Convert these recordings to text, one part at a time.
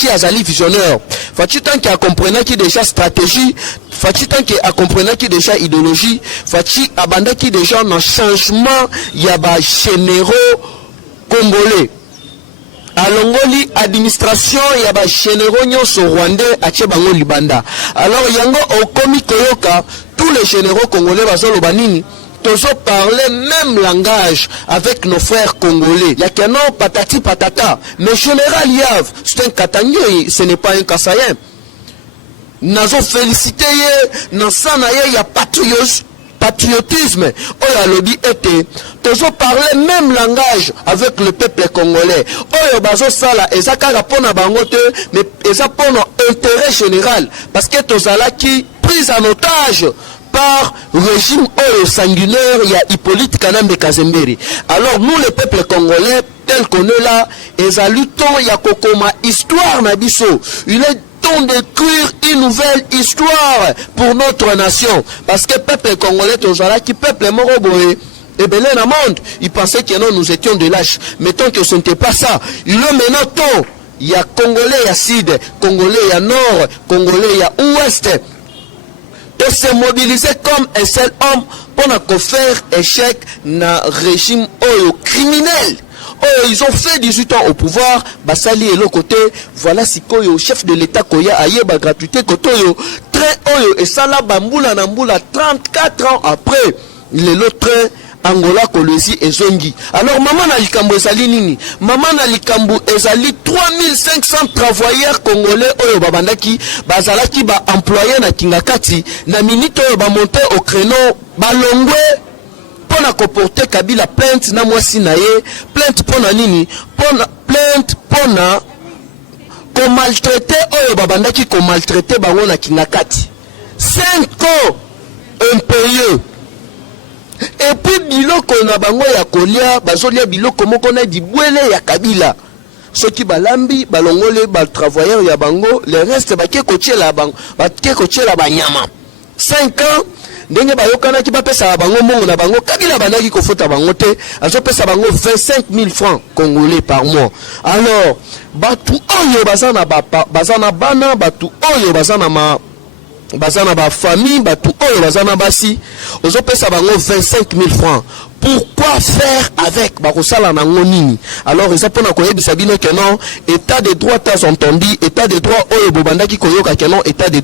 Fachi azali visionnaire. Fachi tant qu'il a compris qui déjà stratégie, Fachi tant qu'il a compris qui déjà idéologie, Fachi abanda qui déjà dans changement il y a ba généraux congolais. Alongoli administration ya ba généraux nyonso rwandais atie bango libanda. Alors yango okomi koyoka tous les généraux congolais bazolo banini toujours parler même langage avec nos frères congolais. Il y a qu'un nom patati patata. Mais général Yav, c'est un Katangé, ce n'est pas un Kassayen. Nazo félicité, il y a patriotisme. Oya lobby était toujours parler même langage avec le peuple congolais. Oya bazo sala ezaka la pona bangote mais eza pona intérêt général parce que tozala qui prise en otage par régime sanguinaire, il y a Hippolyte Kanambe Kazemberi. Alors nous les peuples congolais tel qu'on est là, il y a Kokoma histoire nabiso. Il est temps d'écrire une nouvelle histoire pour notre nation. Parce que peuple congolais, qui peuple moroboé, et bien dans le monde, ils pensaient que non, nous étions des lâches. Mais tant que ce n'était pas ça, il est maintenant temps. Il y a Congolais, il y a Sud, Congolais, il y a Nord, Congolais, il y a Ouest. De se mobiliser comme un seul homme pour faire échec dans le régime criminel. Ils ont fait 18 ans au pouvoir, Basali et l'autre côté, voilà si le chef de l'État Koya aye ba gratuité kotoyo train oyo et ça là bambula nambula 34 ans après le train Angola Kolwezi et Zongi. Alors maman na likambo ezali nini? Maman na likambo ezali 3500 travailleurs congolais oyo babandaki bazalaki ba employé na Kingakati na minute oyo ba monter au créneau balongwe pona ko porter Kabila plainte na mwasi na ye plainte pona nini? Plainte pona ko maltraiter oyo babandaki ko maltraiter bango na Kingakati. 5 ans impayés. Et puis biloko na bango ya kolia bazolia biloko moko na dibwele ya Kabila. Ceux qui balambi balongole ba travailleurs ya bango le reste bake kochela bango bake kochela banyama. 5 ans ndenge bayokana ki bapesa bango mongo na bango Kabila banaki kofota bango te azo pesa bango 25 000 francs congolais par mois. Alors batu oyo bazana bana batu oyo bazana ba famille batu oyo bazana basi ozo pesa bango 25 000 francs. Pourquoi faire avec bakosala nango nini? Alors eza pona koyebisa bino que non état de droit t'as entendu état de droit oyo bobandaki koyoka que non état de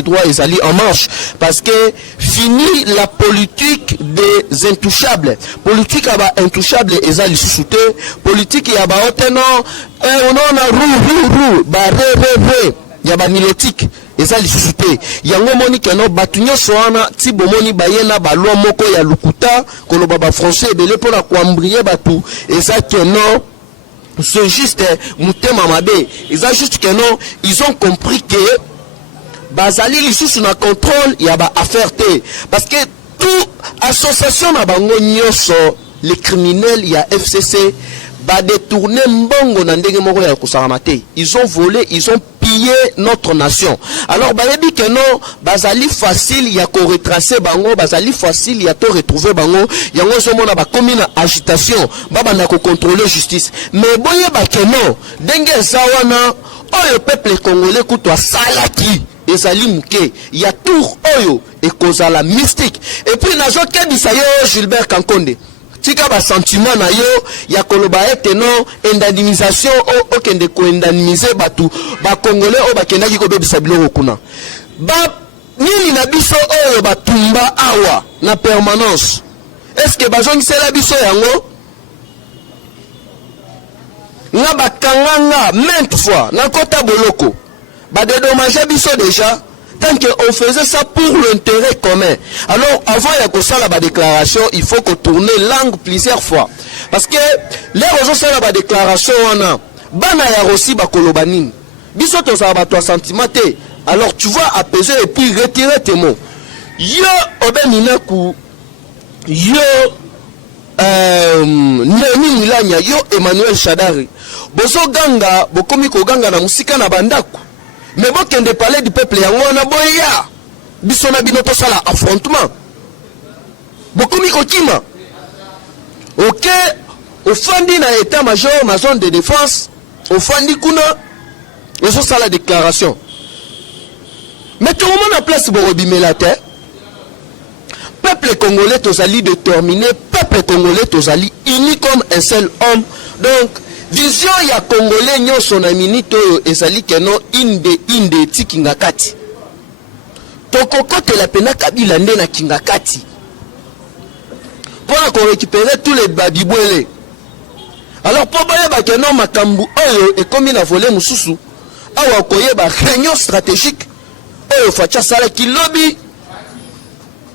droit ezali en marche parce que fini la politique des intouchables. Politique aba intouchable ezali sous-souté politique ya ba oteno on a rou ba re ya ba milotique ezali sous-souté yango moni que non batunyo soana ti bomoni bayena ba loi moko ya lukuta koloba ba français belé pour la kwambrier batu eza que non c'est juste mutema mabe eza juste que non ils ont compris que bazali lisusu na contrôle ya ba affaire te parce que tout association na bango nyoso les criminels ya FCC ba détourner mbongo na ndenge moko ya kusama te. Ils ont volé, ils ont pillé notre nation. Alors bayebi que non bazali facile ya ko retracer bango, bazali facile ya to retrouver bango, yango so mona ba komi na agitation, baba na ko contrôler justice. Mais boye ba que non, ndenge zawana oyo peuple congolais kutwa salaki ezali muke ya tour oyo e kozala mystique. Et puis nazo kebisa yo Gilbert Kankonde tika ba sentiment na yo ya koloba ete non indemnisation o kende ko indemniser batu ba congolais o bakendaki ko bebisa biloko kuna ba nini na biso oyo batumba awa na permanence. Est-ce que bazongi sela biso yango nga bakanganga maintes fois na kota boloko ba dédommager biso déjà tant qu'on faisait ça pour l'intérêt commun. Alors, avant la déclaration, il faut qu'on tourne langue plusieurs fois. Parce que, les gens ont la déclaration, on a, bana ya aussi bakolobanin. Biso to sa bato sentiment. Alors, tu vas apaiser et puis retirer tes mots. Yo, obeminaku, yo, Nemi Milanya, yo, Emmanuel Shadari. Boso ganga, bokomiko ganga na musika na bandaku. Mais bon, quand on parle du peuple, il y a un boya. Bisona binoto sala affrontement. Beaucoup mikokima. Ok, au fandi na état-major, ma zone de défense, au fandi kuna, Ils ont ça la déclaration. Mais tout le monde a place pour la terre. Peuple congolais, tous alliés déterminés. Peuple congolais, tous alliés unis comme un seul homme. Donc, vision ya congolais, nyo son aminito, et sali que non, inde, ti kingakati. Tokokote la pena kabila nde na kingakati. Pour qu'on récupère tous les babibouélés. Alors, pour que non, makambu, oyo, et comme il a volé moussoussou, awa koye ba réunion stratégique, oyo facha sala ki lobby,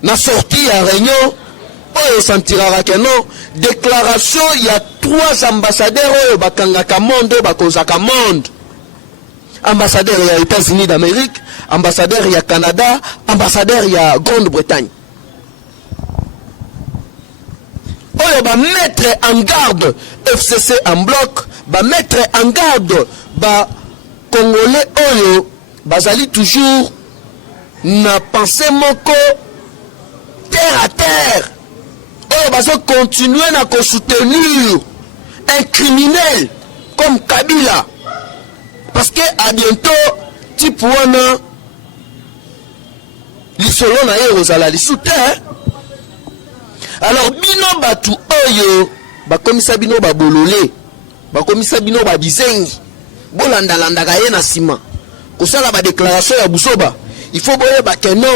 na sorti à réunion, oyo sentirara que non, déclaration, il y a 3 ambassadeurs, oyo bakangaka monde, bakozaka monde. Ambassadeur, il y a États-Unis d'Amérique, ambassadeur, il y a Canada, ambassadeur, il y a Grande-Bretagne. Oyo ba mettre en garde FCC en bloc, ba mettre en garde ba Congolais oyo bazali toujours na pensée moko terre à terre. Oyo bazo continuer na ko soutenir un criminel comme Kabila parce que à bientôt tipwana lisolo na ye ozala lisouter. Alors bino batu oyo bakomisa bino babolole bakomisa bino babizengi bolanda ka ye na sima kosala ba déclaration ya busoba il faut boye ba keno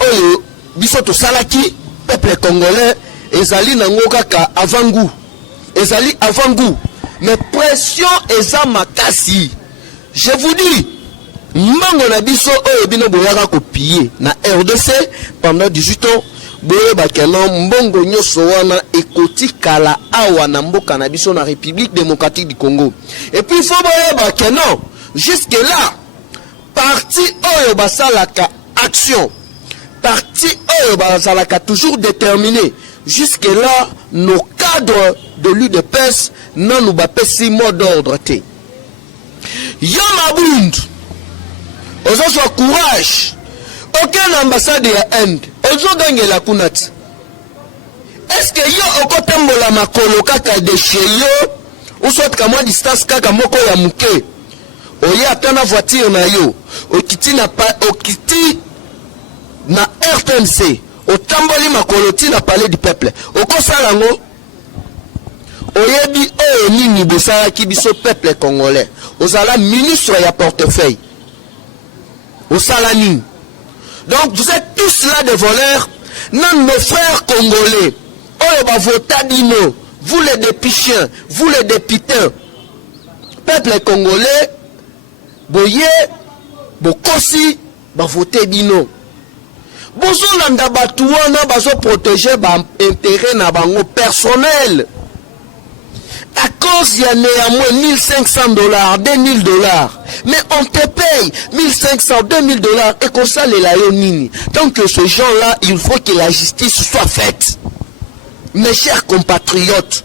oyo biso to salaki peuple congolais ezali nango kaka avant goût ezali avant goût mais pression eza makasi. Je vous dis mango na biso oyo bino boyaka kopier na RDC pendant 18 ans. Boye bakeno mbongo nyoso wana ekoti kala awa na mboka na biso na République démocratique du Congo. Et puis il faut boye bakeno jusque là parti oyo basalaka action parti oyo basalaka toujours déterminé jusque là nos cadres de l'UDPS non nous bapesi mot d'ordre te yama bund ozo courage. Aucun ambassade ya Inde ozo gangela kunati. Est-ce que yo okotambola makolo kaka de chez yo ou soit kama distance kaka moko ya muke oye atana voiture na yo okiti na RTNC otamboli makolo ti na palais du peuple okosala ngo oyebi oyo nini bosala ki biso peuple congolais ozala ministre ya portefeuille osala nini. Donc vous êtes tous là des voleurs. Non, nos frères congolais. Oh, bah, votadino. Vous les dépichiens. Vous les dépitins. Peuple congolais. Boye. Bokosi. Bah, voté bino. Bozo landa batouana. Bazo protéger. Bah, intérêt na bango personnel. À cause, il y a néanmoins $1,500, $2,000. Mais on te paye $1,500, $2,000 et qu'on ça les laïonini. Donc que ces gens-là, il faut que la justice soit faite. Mes chers compatriotes.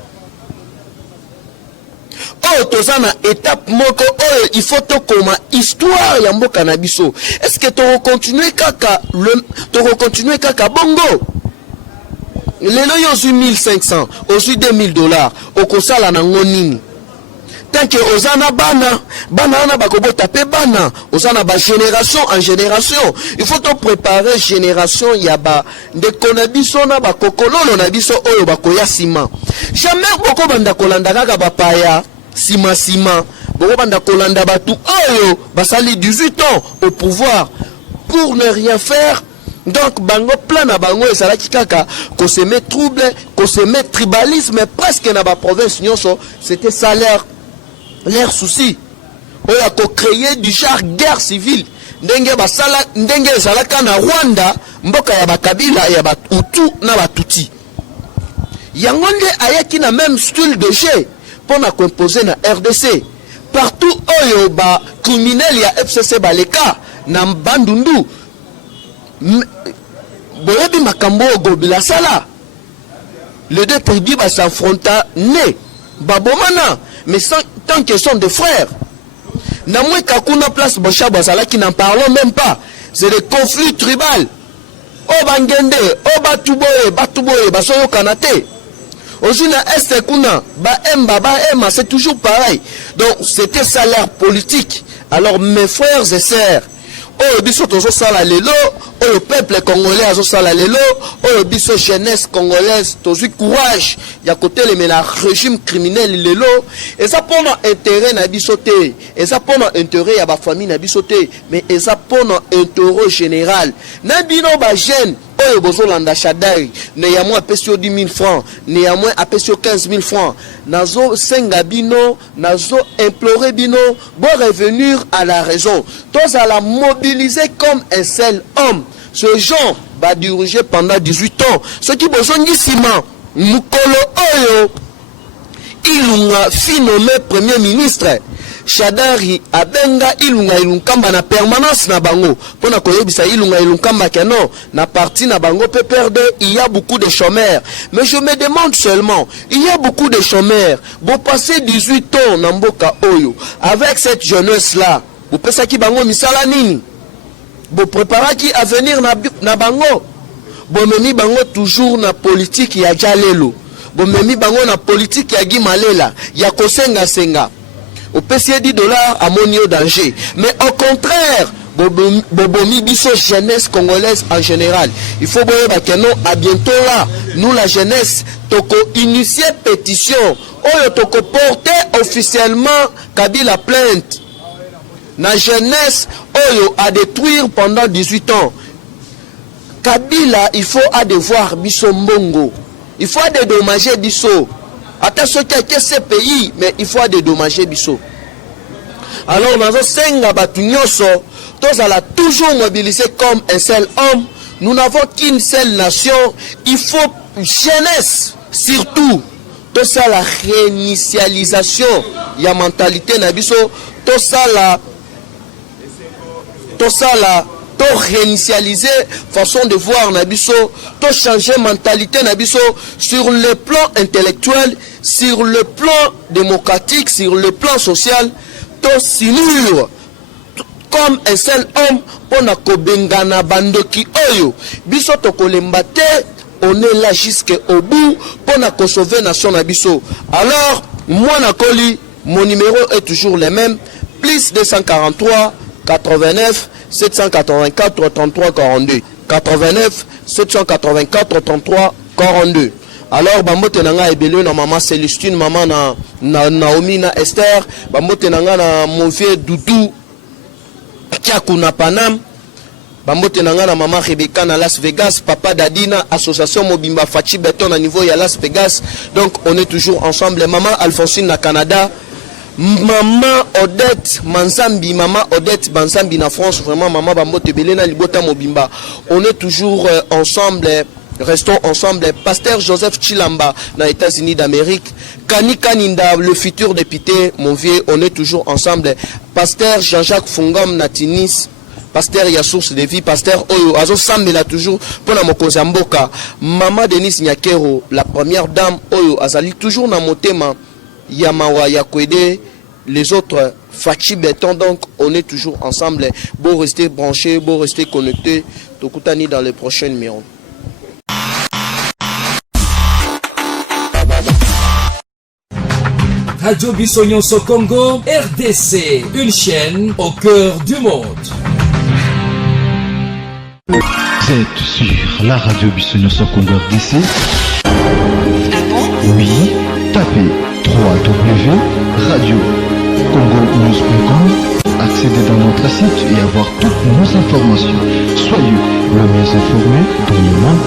Oh, tozana étape moko, oh, il faut to koma histoire ya mboka na biso. Est-ce que tu continuer kaka bongo? Les loyaux ont 1,500, aussi $2,000, au kosala nango nini. Tant que osana bana na bakobo taper bana, osana ba génération en génération. Il faut to préparer génération yaba de konabiso na bakokololo na biso oyo bakoya sima. Jamais boko banda kolanda kaka bapaya sima. Boko banda kolanda batu oyo basali 18 ans au pouvoir pour ne rien faire. Donc bango plan na bango esalaki kaka ko se met trouble, ko se met tribalisme presque na ba province nyonso, c'était ça leur souci. On a créé du genre guerre civile. Ndenge basala ndenge esalaka na Rwanda, mboka ya bakabila ya batutu na batuti. Yangonde ayaki na même style de jeu pour na composer na RDC. Partout oyo ba criminel ya FCC baleka na Bandundu. Boyebi makambo gobila sala. Les deux tribus s'affrontent né babomana mais tant qu'ils sont des frères. Namwe kakuna place Bocha Basala qui n'en parlons même pas. C'est des conflits tribaux. O bangende, o batuboye, basoyo kanate. Ozuna est kuna, ba emba, c'est toujours pareil. Donc c'était ça leur politique Alors mes frères et sœurs, oyo biso tozo sala lelo, oyo peuple congolais azo sala lelo, oyo biso jeunesse congolaise tozo courage ya côté le mena régime criminel lelo, et ça pour notre intérêt na biso té, et ça pour notre intérêt ya ba famille na biso té, mais et ça pour notre intérêt général. Na bino ba jeune oyo bozo landa Shadari, ne ya moi apesio 10 000 francs, ne ya moi apesio 15 000 francs. Nazo senga bino, nazo implorer bino, bon revenir à la raison. Tous à la mobiliser comme un seul homme. Ce genre va diriger pendant 18 ans. Ce qui besoin d'issima, Mukolo Oyo, Ilunga nommé premier ministre. Shadari abenga Ilunga Ilunkamba na permanence na bango. Pona koyebisa Ilunga Ilunkamba keno na parti na bango PPRD, il y a beaucoup de chômeurs. Mais je me demande seulement, il y a beaucoup de chômeurs. Vous passez 18 ans na mboka Oyo avec cette jeunesse là. Vous pensez ki bango misala nini? Vous préparez qui à venir na bango? Vous memi bango toujours na politique ya jalelo. Vous memi bango na politique ya gimalela, ya kosenga senga. Au PCA $10 à mon danger. Mais au contraire, Bobomi biso jeunesse congolaise en général. Il faut voir que nous, à bientôt là, nous la jeunesse, toko initier pétition, ou toko porter officiellement Kabila plainte. La jeunesse, oyo à détruire pendant 18 ans. Kabila, il faut à devoir biso mbongo. Il faut à dédommager biso. Attention que ce pays, mais il faut dédommager biso. Alors, dans ce senga batunyoso, tous allons toujours mobiliser comme un seul homme. Nous n'avons qu'une seule nation. Il faut jeunesse, surtout. Tout ça la réinitialisation, il y a mentalité nabiso. Tout ça la to réinitialiser façon de voir nabiso, to changer mentalité nabiso sur le plan intellectuel, sur le plan démocratique, sur le plan social, to sinur comme un seul homme pour na kobengana bandoki oyo biso to kolembate. On est là jusqu'au bout pour na sauver nation nabiso. Alors moi nakoli, mon numéro est toujours le même, plus 243 89 784 33 42 89 784 33 42. Alors bambote nanga ebele na maman Célestine, maman na Naomi na Esther, bambote nanga na mon vieux Doudou Kiakuna Panam, bambote nanga na maman Rebecca na Las Vegas, papa Dadina association Mobimba Fachi Beton à niveau ya Las Vegas. Donc on est toujours ensemble. Maman Alphonsine na Canada, maman Odette Mansambi, maman Odette Mansambi na France. Vraiment maman bambote belena libota Mobimba. On est toujours ensemble. Restons ensemble. Pasteur Joseph Chilamba dans les États-Unis d'Amérique. Kani Kaninda, le futur député, mon vieux, on est toujours ensemble. Pasteur Jean-Jacques Fungam na Tunis. Pasteur ya source de vie. Pasteur Oyo Azo Sambela toujours pour la Mokozamboka. Maman Denise Nyakero, la première dame Oyo Azali toujours na motema. Yamawa Yakwede, les autres Fachi Beton. Donc on est toujours ensemble. Beau rester branché, beau rester connecté. Tokutani dans les prochains numéros. Radio Bissonyoso Congo, RDC, une chaîne au cœur du monde. Vous êtes sur la radio Bissonyoso Congo RDC. Oui, tapez www.radiocongonews.com, accédez dans notre site et avoir toutes nos informations. Soyez le mieux informés dans le monde.